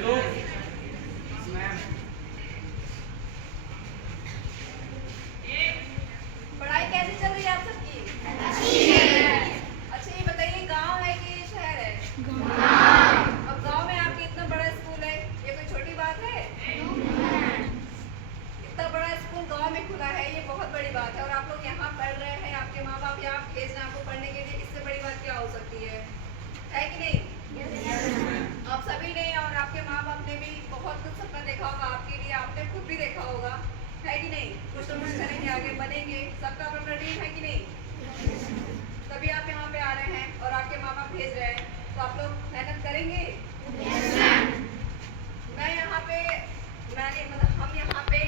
Hello ma'am. पढ़ाई कैसी चल रही है आप सबकी? अच्छी है। अच्छा ये बताइए, गांव है कि शहर है? गांव। अब गांव में आपके इतना बड़ा स्कूल है, ये कोई छोटी बात है? इतना बड़ा स्कूल गांव में खुला है, ये बहुत बड़ी बात है। और आप लोग यहाँ पढ़ रहे हैं, आपके माँ बाप यहाँ भेज रहे हैं आपको पढ़ने के लिए, इससे बड़ी बात क्या हो सकती है कि नहीं? आप सभी ने और आपके माँ बाप ने भी बहुत कुछ सपना देखा होगा आपके लिए, आपने खुद भी देखा होगा, है कि नहीं? कुछ तो कुछ करेंगे, आगे बनेंगे, सबका अपना ड्रीम है कि नहीं? तभी आप यहाँ पे आ रहे हैं और आपके माँ बाप भेज रहे हैं, तो आप लोग मेहनत करेंगे। मैं यहाँ पे हम यहाँ पे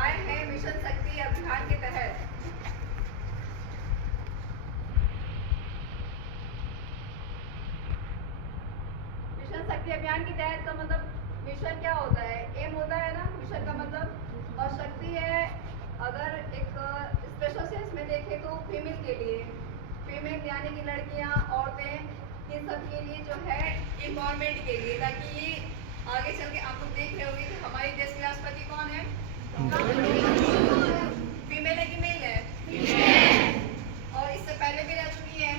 आए हैं मिशन शक्ति अभियान के तहत। मिशन शक्ति अभियान के तहत का मतलब मिशन क्या होता है? एम होता है ना मिशन का मतलब, और शक्ति है अगर एक स्पेशल सेंस में देखें तो फीमेल के लिए, फीमेल यानी कि लड़कियां, औरतें, इन सब के लिए जो है एम्पावरमेंट के लिए, ताकि ये आगे चल के आप लोग देख रहे होंगे कि हमारे देश के राष्ट्रपति कौन है? फीमेल है कि मेल है? और इससे पहले भी रह चुकी है,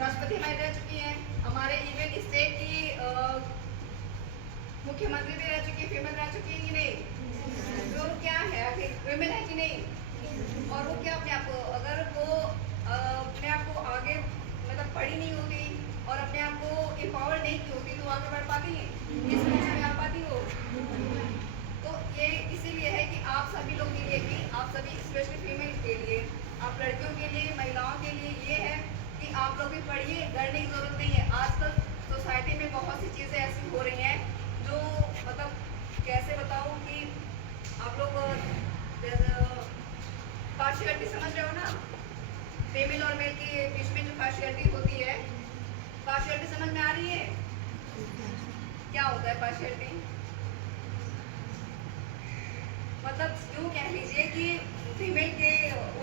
राष्ट्रपति हमारी रह चुकी है, हमारे इवन स्टेट की मुख्यमंत्री भी रह चुकी है, फीमेल रह चुकी है कि नहीं? तो क्या है आखिर फीमेल है कि नहीं? और वो क्या अपने आप को, अगर वो अपने आप को आगे मतलब पढ़ी नहीं होती और अपने आप को एम्पावर नहीं की होती तो आगे बढ़ पाती है, इस पोस्ट में आ पाती हो? तो ये इसीलिए है कि आप सभी लोग के लिए भी, आप सभी स्पेशली फीमेल के लिए, आप लड़कियों के लिए, महिलाओं के लिए ये है कि आप लोग भी पढ़िए, डरने की जरूरत नहीं है। आजकल सोसाइटी में बहुत सी चीज़ें ऐसी हो रही हैं जो मतलब कैसे बताऊँ कि आप लोग पार्शियलिटी समझ रहे हो ना, फीमेल और मेल के बीच में जो पार्शियलिटी होती है, पार्शियलिटी समझ में आ रही है? क्या होता है पार्शियलिटी? मतलब यूँ कह लीजिए कि फीमेल के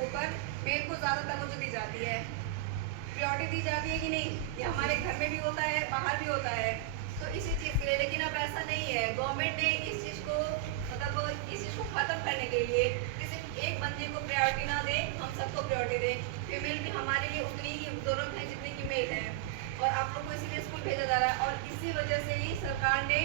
ऊपर मेल को ज़्यादा तवज्जो दी जाती है, प्रायोरिटी दी जाती है कि नहीं? ये हमारे घर में भी होता है, बाहर भी होता है, तो इसी चीज़ के लिए। लेकिन अब ऐसा नहीं है, गवर्नमेंट ने इस चीज़ को मतलब इस चीज़ को ख़त्म करने के लिए किसी एक बंदे को प्रायोरिटी ना दे, हम सबको प्रायोरिटी दें। फीमेल भी हमारे लिए उतनी ही ज़रूरत है जितनी कि मेल है, और आप लोग को इसीलिए स्कूल भेजा जा रहा है। और इसी वजह से ही सरकार ने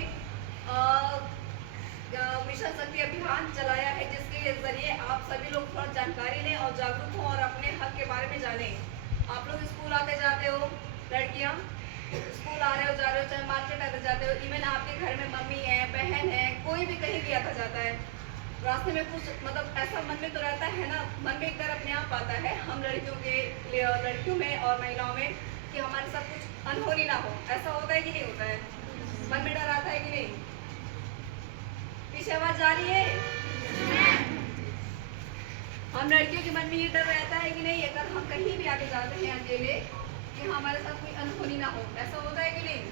मिशन शक्ति अभियान चलाया है, जिसके जरिए आप सभी लोग थोड़ा जानकारी लें और जागरूक हों और अपने हक के बारे में जानें। आप लोग स्कूल आते जाते हो, लड़कियां स्कूल आ रहे हो जा रहे हो, चाहे मार्केट आते जाते हो, इवन आपके घर में मम्मी है, बहन है, कोई भी कहीं भी आता जाता है, रास्ते में कुछ मतलब ऐसा मन में तो रहता है ना, मन में एक डर अपने आप आता है हम लड़कियों में और महिलाओं में कि हमारे साथ कुछ अनहोनी ना हो। ऐसा होता है कि नहीं होता है? मन में डर आता है कि नहीं? पीछे आवाज जा रही है? हम लड़कियों के मन में ये डर रहता है कि नहीं, अगर हम कहीं भी आगे जाते हैं अकेले, कि हमारे साथ कोई अनहोनी ना हो। ऐसा होता है कि नहीं?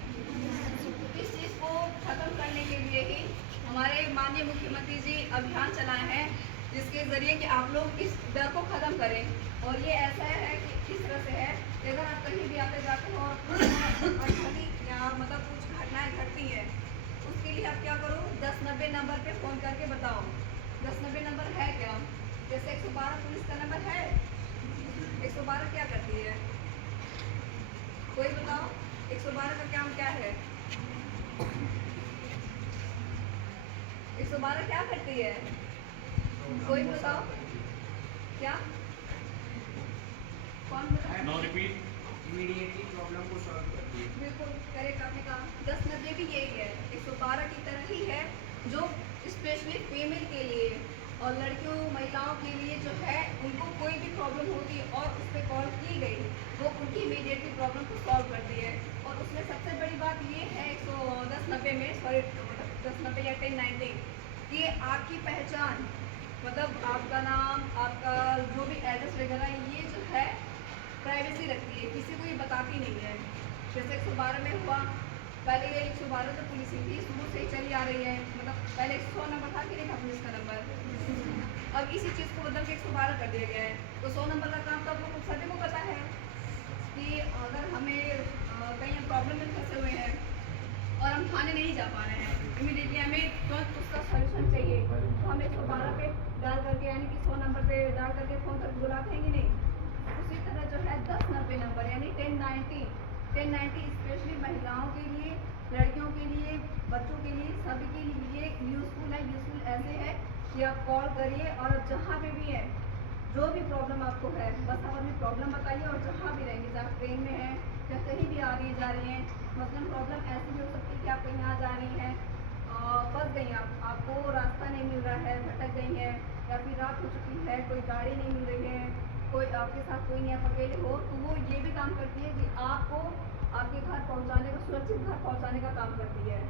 इस चीज़ को खत्म करने के लिए ही हमारे माननीय मुख्यमंत्री जी अभियान चलाए हैं, जिसके जरिए कि आप लोग इस डर को खत्म करें। और ये ऐसा है कि किस तरह से है कि अगर आप कहीं भी आते जाते हो और अनहोनी या मतलब कुछ घटनाएं घटती हैं, उसके लिए आप क्या करो, 1090 नंबर पे फ़ोन करके बताओ। 1090 नंबर है क्या? जैसे 112 पुलिस का नंबर है, 112 क्या करती है? कोई बताओ, 112 का काम क्या है? 112 क्या करती है? कोई बताओ क्या? कौन बताओ? No repeat. इमीडिएटली प्रॉब्लम को सॉल्व करती है। बिल्कुल करेक्ट आपने कहा। 1090 भी यही है, 112 की तरह ही है, जो स्पेशली फीमेल के लिए और लड़कियों महिलाओं के लिए जो है, उनको कोई भी प्रॉब्लम होती है और उस पर कॉल की गई, वो उनकी इमीडिएटली प्रॉब्लम को सॉल्व करती है। और उसमें सबसे बड़ी बात ये है 11090 में, सॉरी 1090 या 1090, कि आपकी पहचान मतलब आपका नाम, आपका जो भी एड्रेस वगैरह, ये जो है प्राइवेसी रखती है, किसी को ये बताती नहीं है। जैसे 112 में हुआ, पहले ये 112 तो पुलिस ही थी, शुरू से ही चली आ रही है, मतलब पहले 100 नंबर था कि नहीं था पुलिस का नंबर, अब इसी चीज़ को बदल के 112 कर दिया गया है। तो 100 नंबर का काम तो आप लोग सभी को पता है कि अगर हमें कहीं प्रॉब्लम में फंसे हुए हैं और हम दिखाने नहीं जा पा रहे हैं, इमीडिएटली हमें तुरंत उसका सॉल्यूशन चाहिए, तो हम 112 पे डाल करके यानी कि 100 नंबर पे डाल करके फ़ोन करके बुलाते हैं कि नहीं। उसी तरह जो है 1090 नंबर यानी 1090 स्पेशली महिलाओं के लिए, लड़कियों के लिए, बच्चों के लिए, सभी के लिए यूज़फुल है। यूज़फुल ऐसे है कि आप कॉल करिए और जहाँ पे भी है, जो भी प्रॉब्लम आपको है, बस आप अपनी प्रॉब्लम बताइए और जहाँ भी रहेंगे, चाहे आप ट्रेन में हैं या कहीं भी आ रही जा रही हैं, मतलब प्रॉब्लम ऐसी भी हो सकती है कि आप कहीं आ जा रही हैं, फंस गई आप, आपको रास्ता नहीं मिल रहा है, भटक गई हैं या फिर रात हो चुकी है, कोई गाड़ी नहीं मिल रही है, कोई आपके साथ कोई नहीं, आप अकेले हो, तो वो ये भी काम करती है कि आपको आपके घर पहुंचाने का, सुरक्षित घर पहुंचाने का काम करती है।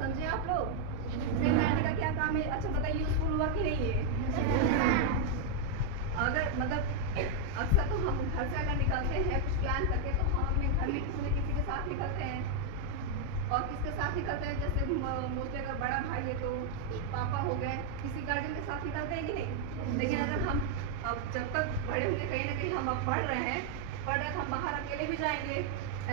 समझे आप लोग? ट्रेन का क्या काम है? अच्छा बताइए, यूज़फुल हुआ कि नहीं है? अगर मतलब अक्सर तो हम घर से अगर निकलते हैं कुछ प्लान करके, तो हम अपने घर में किसी न किसी के साथ निकलते हैं, और किसके साथ निकलते हैं, जैसे मोस्टली अगर बड़ा भाई है तो पापा हो गए, किसी गार्जियन के साथ निकलते हैं कि नहीं। लेकिन अगर हम अब जब तक बड़े होंगे, कहीं ना कहीं हम अब पढ़ रहे हैं तो हम बाहर अकेले भी जाएंगे,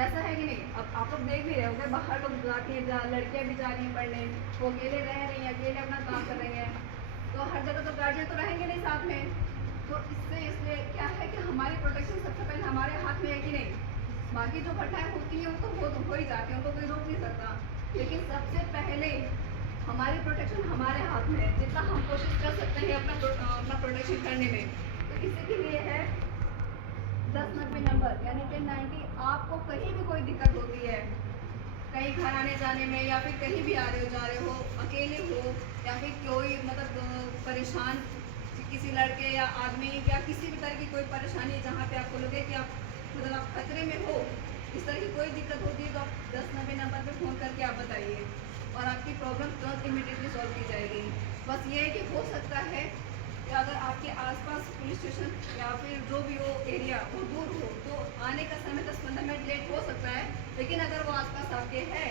ऐसा है कि नहीं। अब आप लोग देख भी रहे होंगे, बाहर लोग जाती हैं, लड़कियाँ भी जा रही हैं पढ़ने, वो अकेले रह रही हैं, अकेले अपना काम कर रही हैं, तो हर जगह तो गार्जियन तो रहेंगे नहीं साथ में। तो इससे इसलिए क्या है कि हमारी प्रोटेक्शन सबसे पहले हमारे हाथ में है कि नहीं। बाकी जो घटनाएं होती हैं वो तो हो ही जाती हैं, उनको कोई रोक नहीं सकता, लेकिन सबसे पहले हमारी प्रोटेक्शन हमारे हाथ में है। जितना हम कोशिश कर सकते हैं अपना प्रोटेक्शन करने में, तो इसी के लिए है 1090 नंबर यानी 1090। आपको कहीं भी कोई दिक्कत होती है, कहीं घर आने जाने में, या फिर कहीं भी आ रहे हो, जा रहे हो, अकेले हो, या फिर कोई मतलब परेशान, किसी लड़के या आदमी या किसी भी तरह की कोई परेशानी जहाँ पे आपको लगे कि आप मतलब आप खतरे में हो, इस तरह की कोई दिक्कत होती है, तो आप 1090 नंबर पे फ़ोन करके आप बताइए और आपकी प्रॉब्लम तुरंत इमीडिएटली सॉल्व की जाएगी। बस ये है कि हो सकता है कि अगर आपके आसपास पुलिस स्टेशन या फिर जो भी हो एरिया वो दूर हो, तो आने का समय 10-15 मिनट लेट हो सकता है, लेकिन अगर वो आसपास आपके है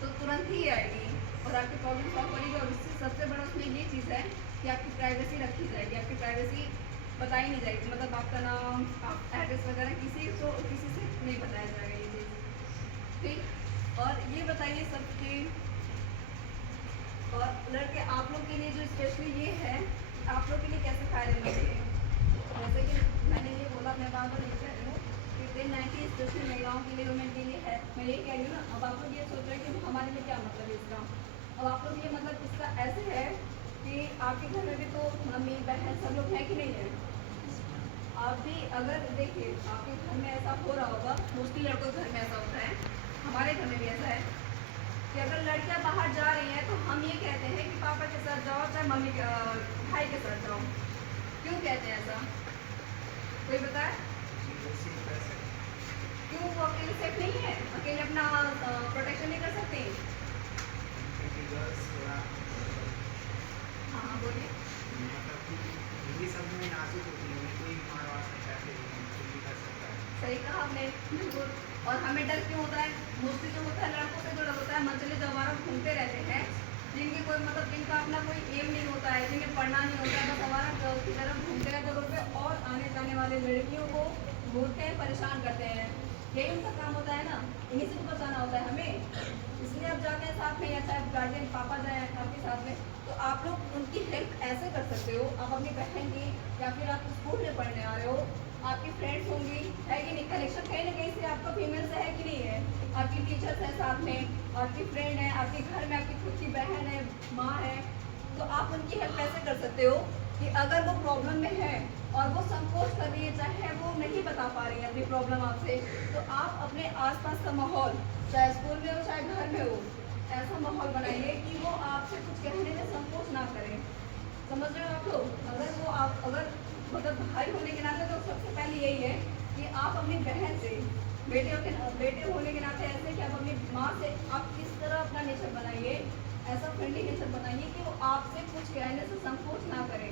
तो तुरंत ही आएगी और आपकी प्रॉब्लम सॉल्व करेगी। और इससे सबसे बड़ा उसमें ये चीज़ है कि आपकी प्राइवेसी रखी जाएगी, आपकी प्राइवेसी बताई नहीं जाएगी, मतलब आपका नाम, आप एड्रेस वगैरह किसी से नहीं बताया जाएगा ये चीज़, ठीक। और ये बताइए सबके, और लड़के आप लोग के लिए जो स्पेशली ये है, आप लोग के लिए कैसे फायदेमंद है। जैसे कि मैंने ये बोला, मैं बार बार ये कह रही हूँ कि 1090 स्पेशली महिलाओं के लिए, वुमेन के लिए है, मैं यही कह रही हूँ ना। अब आप लोग ये सोच रहे हैं कि हमारे लिए क्या मतलब है इसका। अब आप लोग ये मतलब इसका ऐसे है कि आपके घर में भी तो मम्मी बहन सब लोग हैं कि नहीं है। आप भी अगर देखिए आपके घर में ऐसा हो रहा होगा, मोस्टली लड़कों के घर में ऐसा होता है, हमारे घर में भी ऐसा है कि अगर लड़कियां बाहर जा रही हैं तो हम ये कहते हैं कि पापा के साथ जाओ, चाहे मम्मी भाई के साथ जाओ। क्यों कहते हैं ऐसा, कोई बताए? क्यों? वो अकेले सेफ नहीं है, अकेले अपना प्रोटेक्शन नहीं कर सकते। हाँ हाँ बोलिए। सही कहा आपने, बिल्कुल। और हमें डर क्यों होता है? मोस्टली जो होता है लड़कों से जो डर होता है, मंजिले जो हमारा घूमते रहते हैं, जिनकी कोई मतलब जिनका अपना कोई एम नहीं होता है, जिन्हें पढ़ना नहीं होता है, बस हमारा गर्ल की तरफ घूमते रहते रोड पे और आने जाने वाले लड़कियों को घूरते हैं, परेशान करते हैं। यही उनका काम होता है ना, इन्हीं से तो बचाना होता है हमें। इसलिए आप जाते हैं साथ में, या चाहे गार्जियन पापा जाए आपके साथ में, तो आप लोग उनकी हेल्प ऐसे कर सकते हो। आप अपनी बहन की, या फिर आप स्कूल में पढ़ने आ रहे हो, आपकी फ्रेंड्स होंगी, है कि नहीं, कनेक्शन कहीं ना कहीं से आपका फीमेल से है कि नहीं है। आपकी टीचर्स हैं साथ में, आपकी फ्रेंड है, आपके घर में आपकी खुद की बहन है, माँ है, तो आप उनकी हेल्प ऐसे कर सकते हो कि अगर वो प्रॉब्लम में है और वो संकोच कर रही है, चाहे वो नहीं बता पा रही है अपनी प्रॉब्लम आपसे, तो आप अपने आसपास का माहौल, चाहे स्कूल में हो चाहे घर में हो, ऐसा माहौल बनाइए कि वो आपसे कुछ कहने में संकोच ना करें। समझ रहे हो आप लोग? अगर वो आप अगर मतलब भाई होने के नाते, तो सबसे पहले यही है कि आप अपनी बहन से, बेटे होने के नाते ऐसे कि आप अपनी माँ से आप किस तरह अपना नेचर बनाइए, ऐसा फ्रेंडली नेचर बनाइए कि वो आपसे कुछ कहने से संकोच ना करें।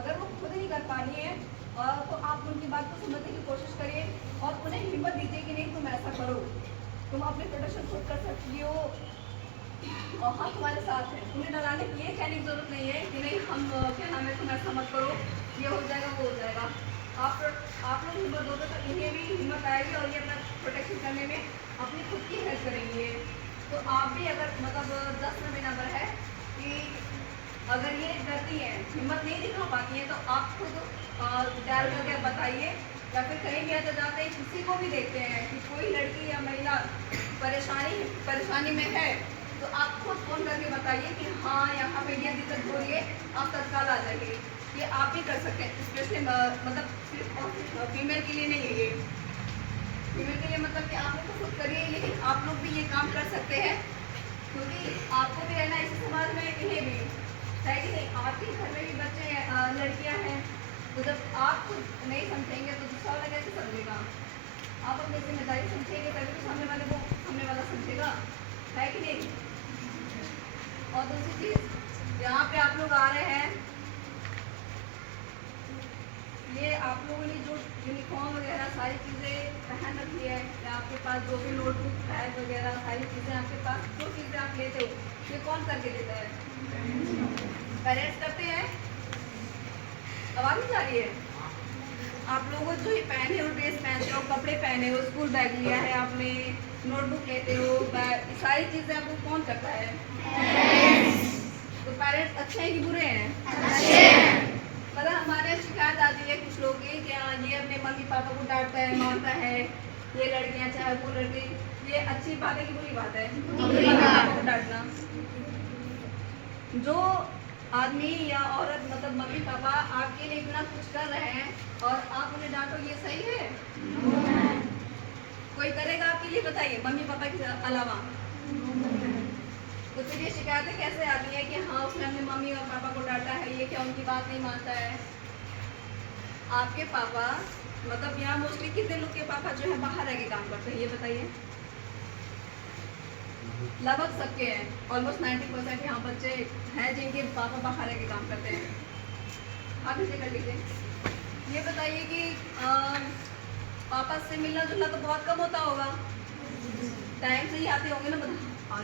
अगर वो खुद नहीं कर पा रही है तो आप उनकी बात को समझने की कोशिश करिए और उन्हें हिम्मत दीजिए कि नहीं तुम ऐसा करो, तुम अपनी प्रोटेक्शन खुद कर सकती हो और हम तुम्हारे साथ हैं। उन्हें डराने की ये कहने की जरूरत नहीं है कि नहीं हम क्या नाम है तुम ऐसा मत करो, ये हो जाएगा वो हो जाएगा। आप लोग हिम्मत दोगे तो इन्हें भी हिम्मत आएगी और ये अपना प्रोटेक्शन करने में अपनी खुद की हेल्प करेंगे। तो आप भी अगर मतलब 10 में नंबर है कि अगर ये डरती हैं, हिम्मत नहीं दिखा पाती हैं, तो आप खुद डायल करके बताइए, या फिर कहीं भी ऐसा जाते हैं किसी को भी देखते हैं कि कोई लड़की या महिला परेशानी में है, तो आप खुद फ़ोन करके बताइए कि हाँ यहाँ पे ये दिक्कत हो रही है, आप तत्काल आ जाइए। ये आप भी कर सकते हैं, स्पेशली मतलब सिर्फ फीमेल के लिए नहीं है ये। फीमेल के लिए मतलब कि आप लोग तो खुद करिए, लेकिन आप लोग भी ये काम कर सकते हैं, क्योंकि आपको भी रहना इसी समाज में, इन्हें भी है कि नहीं। आपके घर में भी बच्चे हैं, लड़कियां हैं, तो जब आप खुद नहीं समझेंगे तो दूसरा वाला कैसे समझेगा। आप अपनी जिम्मेदारी समझेंगे तभी तो सामने वाला समझेगा, है कि नहीं। और दूसरी चीज़, यहाँ पे आप लोग आ रहे हैं, ये आप लोगों ने जो यूनिफॉर्म वगैरह सारी चीज़ें पहन रखी है, या आपके पास जो भी नोटबुक बैग वगैरह सारी चीज़ें आपके पास, जो चीज़ें आप लेते हो, ये कौन करके देता है? पेरेंट्स करते हैं। आवाज़ नहीं जा रही है? आप लोगों जो ही पहने हो, ड्रेस पहनते हो, कपड़े पहने हो, स्कूल बैग लिया है आपने, नोटबुक लेते हो, बैग, सारी चीज़ें आपको कौन करता है? तो पेरेंट्स अच्छे हैं कि बुरे हैं? मतलब हमारे शिकायत आती है कुछ लोग की कि हाँ ये अपने मम्मी पापा को डांटता है, मारता है, ये लड़कियां चाहे वो लड़की, ये अच्छी बात है कि बुरी बात है? मम्मी पापा को डांटना। जो आदमी या औरत मतलब मम्मी पापा आपके लिए इतना कुछ कर रहे हैं और आप उन्हें डांटो, ये सही है? कोई करेगा आपके लिए? बताइए, मम्मी पापा के अलावा। तो फिर ये शिकायतें कैसे आती है कि हाँ उसने अपने मम्मी और पापा को डांटा है, ये क्या उनकी बात नहीं मानता है? आपके पापा मतलब यहाँ मोस्टली कितने लोग के पापा जो है बाहर रह के काम करते हैं, ये बताइए? लगभग सबके हैं, ऑलमोस्ट 90% यहाँ बच्चे हैं जिनके पापा बाहर रह के काम करते हैं। आप इसे कर लीजिए। ये बताइए कि पापा से मिलना जुलना तो बहुत कम होता होगा, टाइम से ही आते होंगे ना।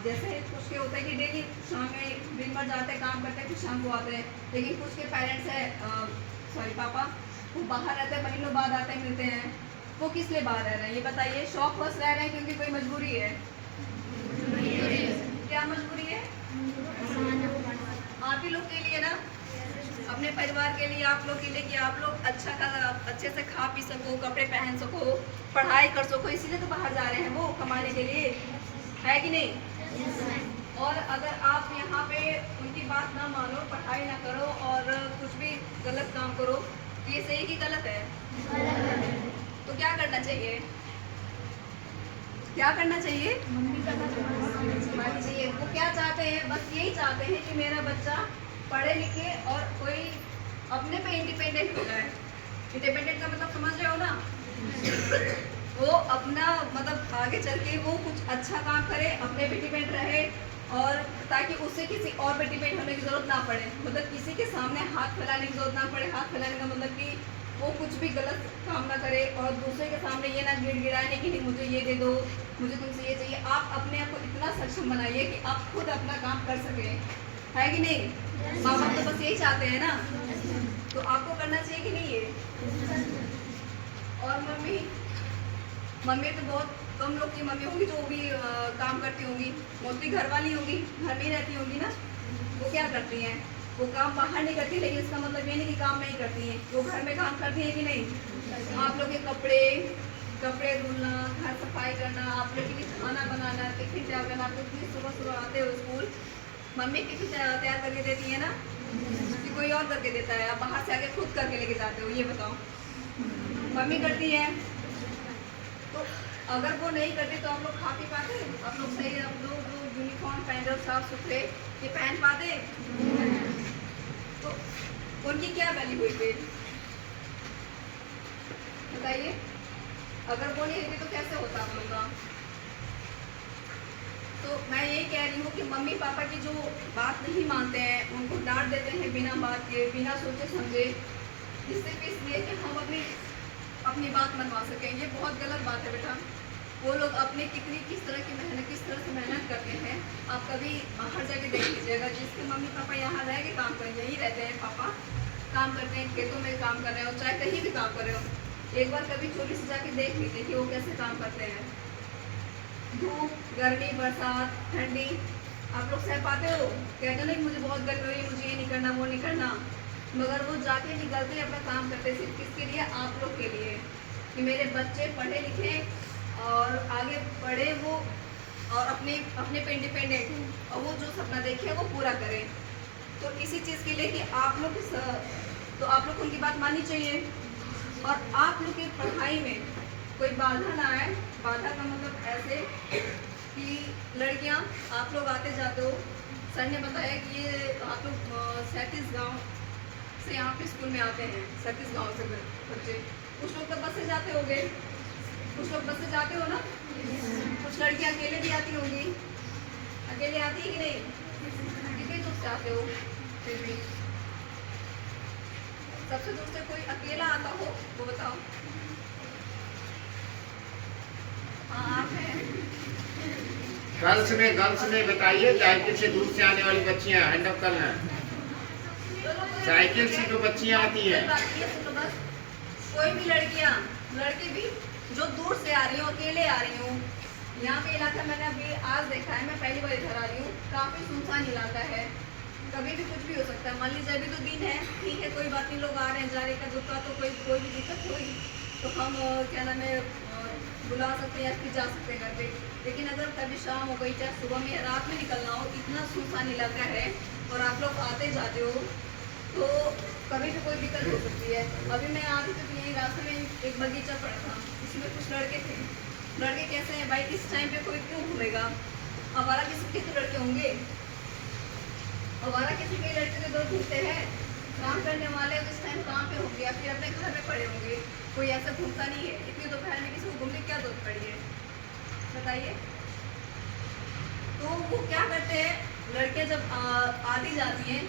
जैसे कुछ के होते हैं कि डेली शाम में दिन भर जाते हैं काम करते हैं, कुछ शाम को आते हैं, लेकिन कुछ के पेरेंट्स हैं पापा वो बाहर रहते हैं, महीनों बाद आते हैं, मिलते हैं। वो किस लिए बाहर रह रहे हैं ये बताइए? शौक बस रह रहे हैं क्योंकि कोई मजबूरी है? क्या मजबूरी है? आप ही लोग के लिए ना, अपने परिवार के लिए, आप लोग के लिए, कि आप लोग अच्छे से खा पी सको, कपड़े पहन सको, पढ़ाई कर सको, इसीलिए तो बाहर जा रहे हैं वो कमाने के लिए, है कि नहीं? और अगर आप यहाँ पे उनकी बात ना मानो, पढ़ाई ना करो और कुछ भी गलत काम करो, तो ये सही कि गलत है? तो क्या करना चाहिए? क्या करना चाहिए? माननी चाहिए। वो क्या चाहते हैं? बस यही चाहते हैं कि मेरा बच्चा पढ़े लिखे और कोई अपने पे इंडिपेंडेंट हो जाए। इंडिपेंडेंट का मतलब समझ रहे हो ना? वो अपना मतलब आगे चल के वो कुछ अच्छा काम करे, अपने पे डिपेंड रहे, और ताकि उससे किसी और पे डिपेंड होने की ज़रूरत ना पड़े। मतलब किसी के सामने हाथ फैलाने की ज़रूरत ना पड़े। हाथ फैलाने का मतलब कि वो कुछ भी गलत काम ना करे और दूसरे के सामने ये ना गिड़गिड़ाए कि नहीं मुझे ये दे दो, मुझे तुमसे ये चाहिए। आप अपने आप को इतना सक्षम बनाइए कि आप खुद अपना काम कर सकें, है कि नहीं? माँ बाप तो बस यही चाहते हैं ना, तो आपको करना चाहिए कि नहीं ये? और मम्मी तो बहुत कम लोग की मम्मी होंगी जो भी काम करती होंगी, मोस्टली घर वाली होंगी, घर में ही रहती होंगी ना। वो क्या करती हैं? वो काम बाहर नहीं करती, लेकिन इसका मतलब ये नहीं कि काम नहीं करती हैं, वो घर में काम करती है कि नहीं? आप लोग के कपड़े धुलना, घर सफाई करना, आप लोग के लिए खाना बनाना, टिफिन तैयार करना। आप लोग सुबह आते हो स्कूल, मम्मी टिफिन तैयार करके देती है ना, कि कोई और करके देता है? आप बाहर से आके खुद करके लेके जाते हो? ये बताओ। मम्मी करती है, तो अगर वो नहीं करती तो आप लोग खा पी पाते? आप लोग सही आप लोग यूनिफॉर्म पहन रहे हो साफ सुथरे, ये पहन पाते? तो उनकी क्या वैल्यू हुई फिर? बताइए। अगर वो नहीं रहती तो कैसे होता आप लोग का? तो मैं यही कह रही हूँ कि मम्मी पापा की जो बात नहीं मानते हैं, उनको डांट देते हैं बिना बात के, बिना सोचे समझे, सिर्फ इसलिए कि हम अपनी बात मनवा सकें। ये बहुत गलत बात है बेटा। वो लोग अपने किस तरह से मेहनत करते हैं, आप कभी बाहर जाके देख लीजिएगा। जिसके मम्मी पापा यहाँ रह के काम कर, यहीं रहते हैं, पापा काम करते हैं, खेतों में काम कर रहे हो, चाहे कहीं भी काम कर रहे हो, एक बार कभी चोरी से जाके देख लीजिए कि वो कैसे काम करते हैं। धूप गर्मी बरसात ठंडी आप लोग सह पाते हो? कहते हो ना कि मुझे बहुत गर्मी हो रही है, मुझे ये नहीं करना वो नहीं करना, मगर वो जाके निकलते हैं अपना काम करते हैं सिर्फ किसके लिए? आप लोग के लिए, कि मेरे बच्चे पढ़े लिखे और आगे पढ़े वो और अपने अपने पे इंडिपेंडेंट हो और वो जो सपना देखे वो पूरा करें। तो इसी चीज़ के लिए कि आप लोग तो आप लोग को उनकी बात माननी चाहिए और आप लोग की पढ़ाई में कोई बाधा ना आए। बाधा का मतलब ऐसे कि लड़कियां आप लोग आते जाते हो, सर ने बताया कि ये आप लोग 37 गांव से यहाँ पे स्कूल में आते हैं, 37 गांव से बच्चे। कुछ लोग तो बस से जाते होंगे, कुछ लोग बस से जाते हो ना, कुछ लड़कियां अकेले भी आती होंगी, अकेले आती है कि नहीं? कितने दूर से आते हो? फिर भी सबसे दूर से कोई अकेला आता हो वो बताओ। हाँ आप हैं। गर्ल्स में बताइए, साइकिल से दूर से आने वाली बच्चियां हैंड अप करना। साइकिल से जो बच्चियां आती हैं, कोई भी लड़कियां लड़के भी जो दूर से आ रही हूँ, अकेले आ रही हूँ, यहाँ पे इलाका मैंने अभी आज देखा है, मैं पहली बार इधर आ रही हूँ, काफ़ी सुनसान इलाका है, कभी भी कुछ भी हो सकता है। मान लीजिए अभी तो दिन है, ठीक है कोई बात नहीं, लोग आ रहे हैं जा रहे का दुख का तो कोई भी दिक्कत हुई तो हम क्या नाम है बुला सकते हैं या फिर जा सकते हैं घर पे। लेकिन अगर कभी शाम हो गई चाहे सुबह में या रात में निकलना हो, इतना सुनसान इलाका है और आप लोग आते जाते हो तो कभी भी कोई दिक्कत हो सकती है। अभी मैं आ रही थी तो यही रास्ते में एक बगीचा पड़ा था, उसमें कुछ लड़के थे। लड़के कैसे हैं भाई, इस टाइम पे कोई क्यों घूमेगा? हमारा किसी के तो लड़के होंगे, हमारा किसी के लड़के तो दो घूमते हैं, काम करने वाले इस टाइम काम पे होंगे या फिर अपने घर में पड़े होंगे, कोई ऐसा घूमता नहीं है। इतनी दोपहर में किसी को घूमने की क्या जरूरत पड़ी है बताइए? तो वो क्या करते हैं, लड़के जब आती जाती हैं,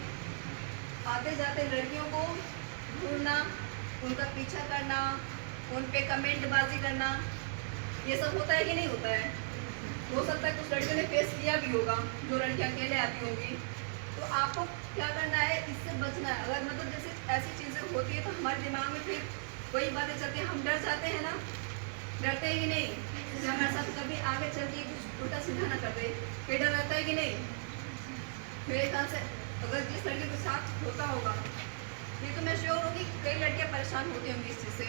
आते जाते लड़कियों को ढूंढना, उनका पीछा करना, उन पे कमेंट बाजी करना, ये सब होता है कि नहीं होता है? हो सकता है कुछ लड़कियों ने फेस किया भी होगा, जो लड़कियां अकेले आती होंगी। तो आपको क्या करना है, इससे बचना है। अगर मतलब जैसे ऐसी चीज़ें होती है तो हमारे दिमाग में फिर वही बातें चलती हैं, हम डर जाते हैं ना, डरते हैं कि नहीं? जैसे हमारे साथ कभी आगे चल के कुछ उल्टा सीधा ना कर दे, कोई डर रहता है कि नहीं? मेरे ख्याल से अगर जिस लड़के के साथ होता होगा, ये तो मैं श्योर हूँ कि कई लड़कियाँ परेशान होती होंगी इस चीज़ से,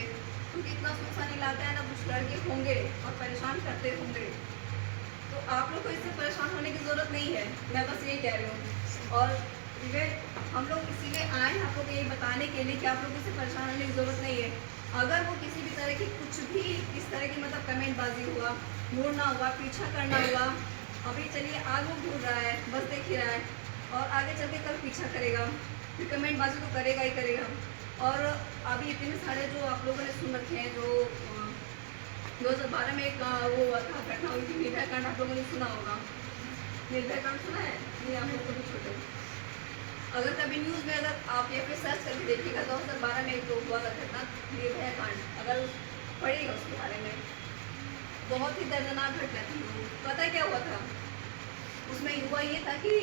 क्योंकि इतना सुनसान इलाका है ना, कुछ लड़के होंगे और परेशान करते होंगे। तो आप लोग को इससे परेशान होने की ज़रूरत नहीं है, मैं बस यही कह रही हूँ। और हम लोग इसीलिए आए हैं आप लोग को यही बताने के लिए कि आप लोग इससे परेशान होने की ज़रूरत नहीं है। अगर वो किसी भी तरह की कुछ भी इस तरह की मतलब कमेंटबाजी हुआ, ढूंढना हुआ, पीछा करना हुआ, अभी चलिए आज वो ढूंढ रहा है, बस देख ही रहा है और आगे चल के कल पीछा करेगा, फिर कमेंटबाजी तो करेगा ही करेगा। और अभी इतने सारे जो आप लोगों ने सुन रखे हैं, जो 2012 में एक वो हुआ था, घटना हुई थी निर्भया कांड, आप लोगों ने सुना होगा। निर्भया कांड सुना है? ये आप लोग को भी छोटे, अगर कभी न्यूज़ में अगर आप ये पे सर्च करके देखिएगा 2012 में एक तो हुआ था घटना निर्भया कांड, अगर पढ़िएगा उसके बारे में, बहुत ही दर्दनाक घटना थी। पता है क्या हुआ था उसमें? हुआ ये था कि